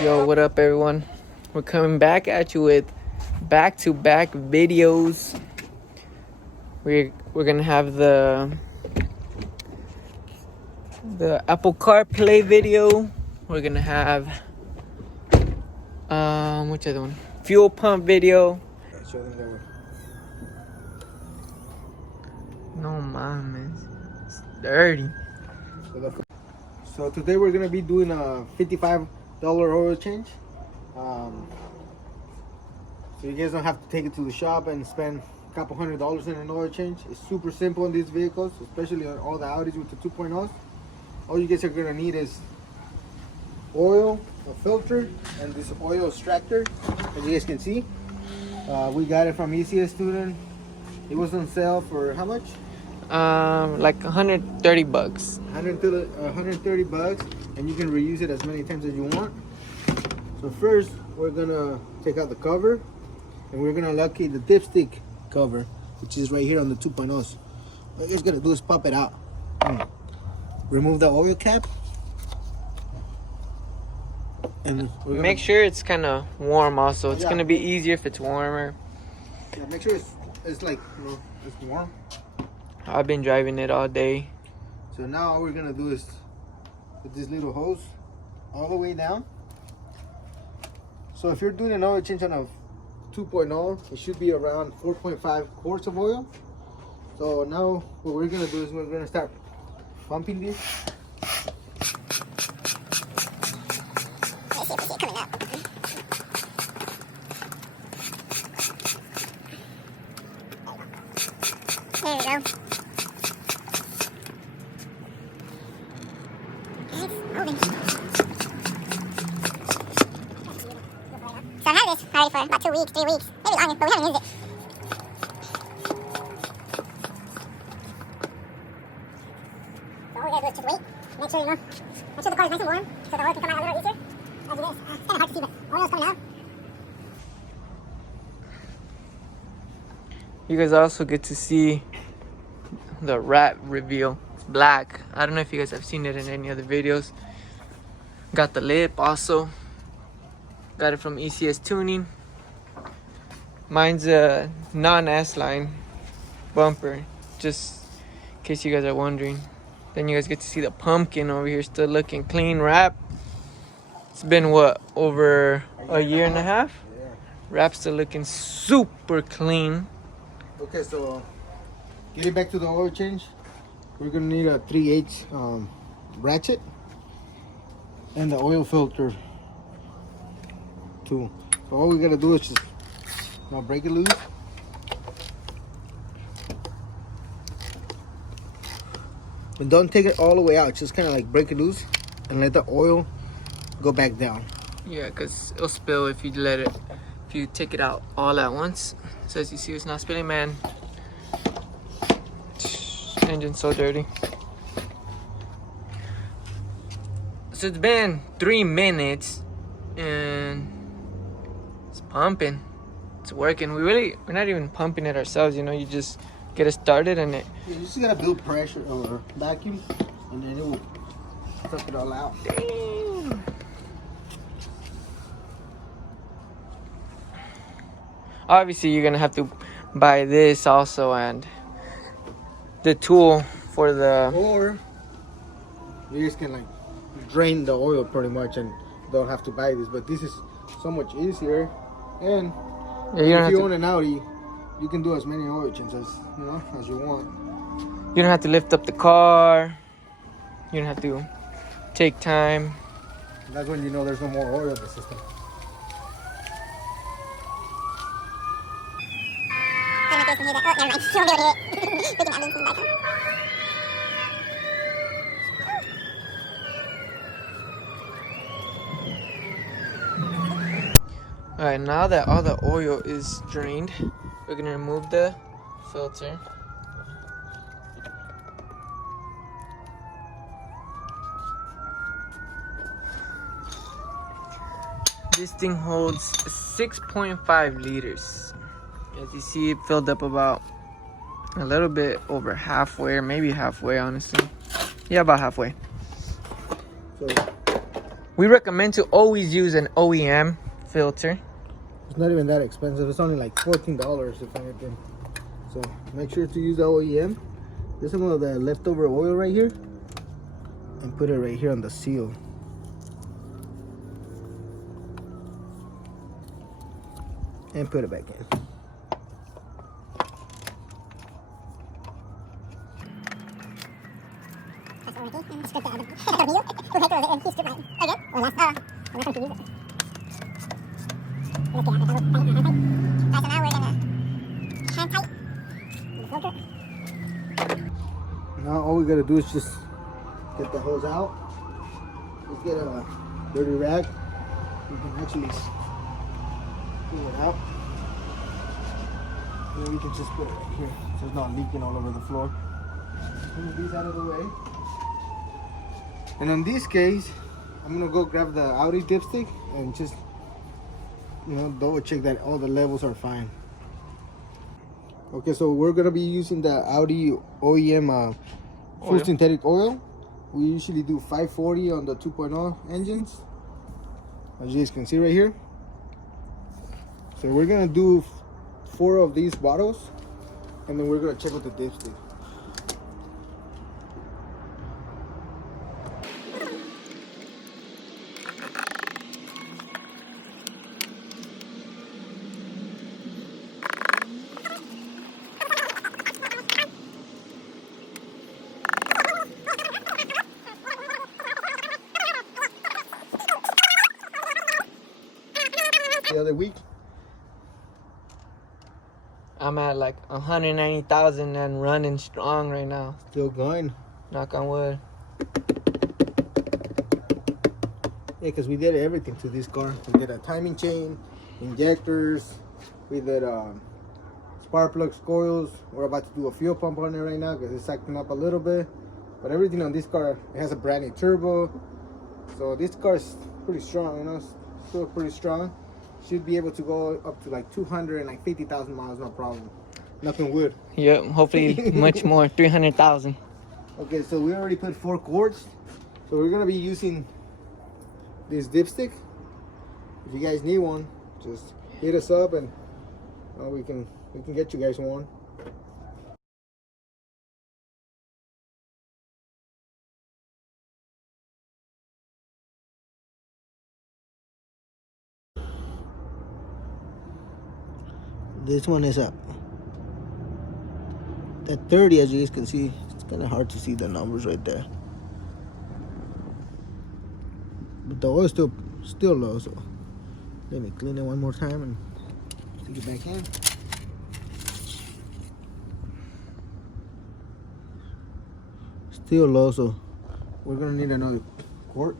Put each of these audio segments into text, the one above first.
Yo, what up, everyone? We're coming back at you with back-to-back videos. We're gonna have the Apple CarPlay video. We're gonna have which other one? Fuel pump video. Show them that one. No man, it's dirty. So today we're gonna be doing a $55 oil change. So you guys don't have to take it to the shop and spend a couple $100 in an oil change. It's super simple in these vehicles, especially on all the Audis with the 2.0s. All you guys are gonna need is oil, a filter, and this oil extractor. As you guys can see, we got it from ECS Student. It was on sale for how much? Like $130. 130 bucks, and you can reuse it as many times as you want. So first we're gonna take out the cover, and we're gonna locate the dipstick cover, which is right here on the 2.0s. What you're just gonna do is pop it out. Remove the oil cap, and Make sure it's kind of warm. Also, it's gonna be easier if it's warmer. Yeah, make sure it's like, it's warm. I've been driving it all day. So now all we're gonna do is put this little hose all the way down. So if you're doing an oil change on a 2.0, it should be around 4.5 quarts of oil. So now what we're gonna do is we're gonna start pumping this. There we go. So I've had this already for about 2 weeks, 3 weeks, maybe longer, but we haven't used it. So all we gotta do is just wait, make sure, make sure the car is nice and warm, so the oil can come out a little easier. As it is, it's kind of hard to see, but oil's coming out. You guys also get to see the wrap reveal. It's black. I don't know if you guys have seen it in any other videos. Got the lip also. Got it from ECS Tuning. Mine's a non-S-line bumper, just in case you guys are wondering. Then you guys get to see the pumpkin over here still looking clean wrap. It's been what, over a year and a half? Yeah. Wrap's still looking super clean. Okay, so getting back to the oil change, we're gonna need a 3/8 ratchet and the oil filter too. So all we gotta do is just break it loose. And don't take it all the way out, just kind of like break it loose and let the oil go back down. Yeah, because it'll spill if you if you take it out all at once. So as you see, it's not spilling, man. Engine's so dirty. So it's been 3 minutes and it's pumping. It's working. We're not even pumping it ourselves, you know. You just get it started and You just gotta build pressure or vacuum, and then it will suck it all out. Damn. Obviously, you're gonna have to buy this also and the tool for the. Or you just can like drain the oil pretty much and don't have to buy this. But this is so much easier. And if you own an Audi, you can do as many oil changes as you want. You don't have to lift up the car. You don't have to take time. And that's when you know there's no more oil in the system. I don't know if you can hear that. Oh, never mind. You won't be able to hear it. We can have it in the background. Alright, now that all the oil is drained, we're gonna remove the filter. This thing holds 6.5 liters. As you see, it filled up about a little bit over halfway, or maybe halfway, honestly. Yeah, about halfway. So We recommend to always use an OEM filter. It's not even that expensive. It's only like $14 if anything. So make sure to use the OEM. There's some of the leftover oil right here, and put it right here on the seal. And put it back in. Now all we gotta do is just get the hose out. Let's get a dirty rag. We can actually pull it out. And then we can just put it right here so it's not leaking all over the floor. Move these out of the way. And in this case, I'm gonna go grab the Audi dipstick and just, you know, double check that all the levels are fine. Okay, so we're gonna be using the Audi OEM full synthetic oil. We usually do 540 on the 2.0 engines, as you guys can see right here. So we're gonna do 4 of these bottles, and then we're gonna check with the dipstick. The other week, I'm at like 190,000 and running strong right now. still going. Knock on wood. Yeah, because we did everything to this car. We did a timing chain, injectors, we did spark plugs, coils. We're about to do a fuel pump on it right now because it's acting up a little bit. But everything on this car, it has a brand new turbo. So this car is pretty strong, you know, it's still pretty strong. Should be able to go up to like 250,000 miles, no problem. Nothing wood. Yep, hopefully much more, 300,000. Okay, so we already put 4 quarts. So we're gonna be using this dipstick. If you guys need one, just hit us up and we can get you guys one. This one is up at 30, as you guys can see. It's kind of hard to see the numbers right there, but the oil is still low. So let me clean it one more time and stick it back in. Still low, so we're gonna need another quart.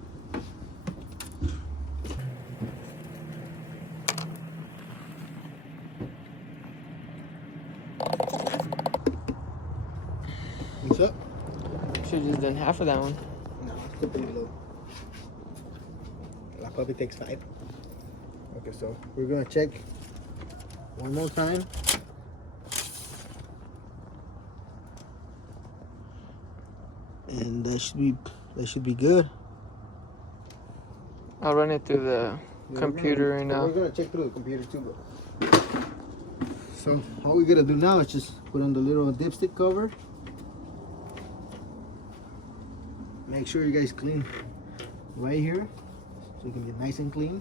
What's up? Should've just done half of that one. No, it's still pretty low. That probably takes 5. Okay, so we're gonna check one more time. And that should be good. I'll run it through the computer right now. We're gonna check through the computer too. So all we gotta do now is just put on the little dipstick cover. Make sure you guys clean right here so you can get nice and clean.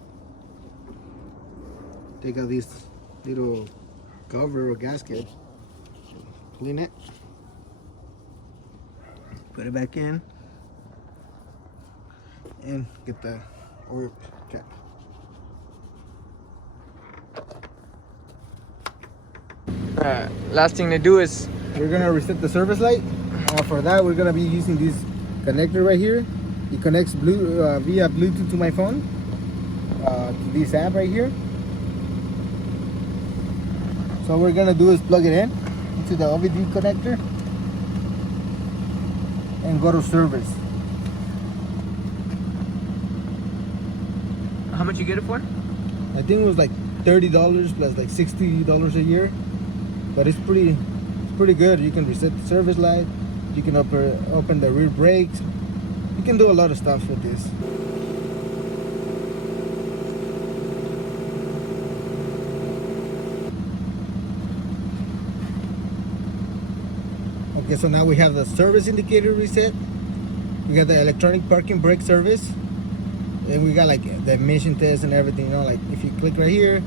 Take out this little cover or gasket. Clean it. Put it back in. And get the oil cap. Alright, last thing to do is We're gonna reset the service light. For that, we're gonna be using this connector right here. It connects via Bluetooth to my phone, to this app right here. So what we're gonna do is plug it in into the OBD connector and go to service. how much you get it for? I think it was like $30 plus like $60 a year, but it's pretty good. You can reset the service light. You can open the rear brakes. You can do a lot of stuff with this. Okay, so now we have the service indicator reset. We got the electronic parking brake service. And we got like the emission test and everything, you know, like if you click right here,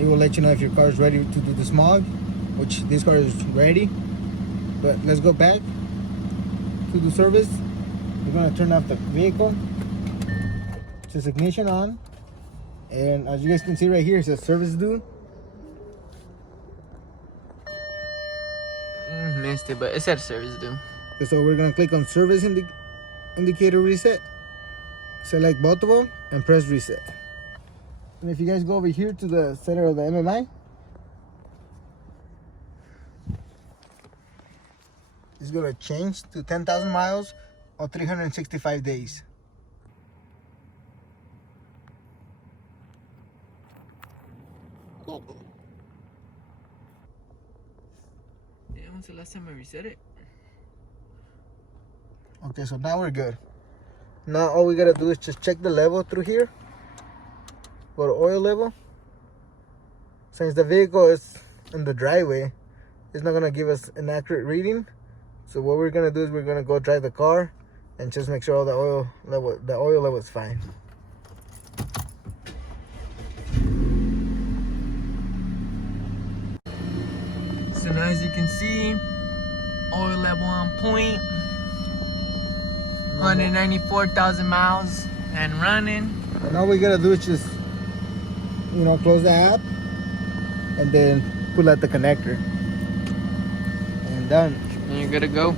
it will let you know if your car is ready to do the smog, which this car is ready. But let's go back to the service. We're gonna turn off the vehicle. It says ignition on. And as you guys can see right here, it says service due. Missed it, but it said service due. Okay, so we're gonna click on service indicator reset. Select both of them and press reset. And if you guys go over here to the center of the MMI, it's gonna change to 10,000 miles or 365 days. Yeah, when's the last time I reset it? Okay, so now we're good. Now all we gotta do is just check the level through here. Go to oil level. Since the vehicle is in the driveway, it's not gonna give us an accurate reading. So what we're gonna do is we're gonna go drive the car and just make sure all the oil level is fine. So now as you can see, oil level on point. 194,000 miles and running. And all we gotta do is just, you know, close the app and then pull out the connector. And done. And you're good to go.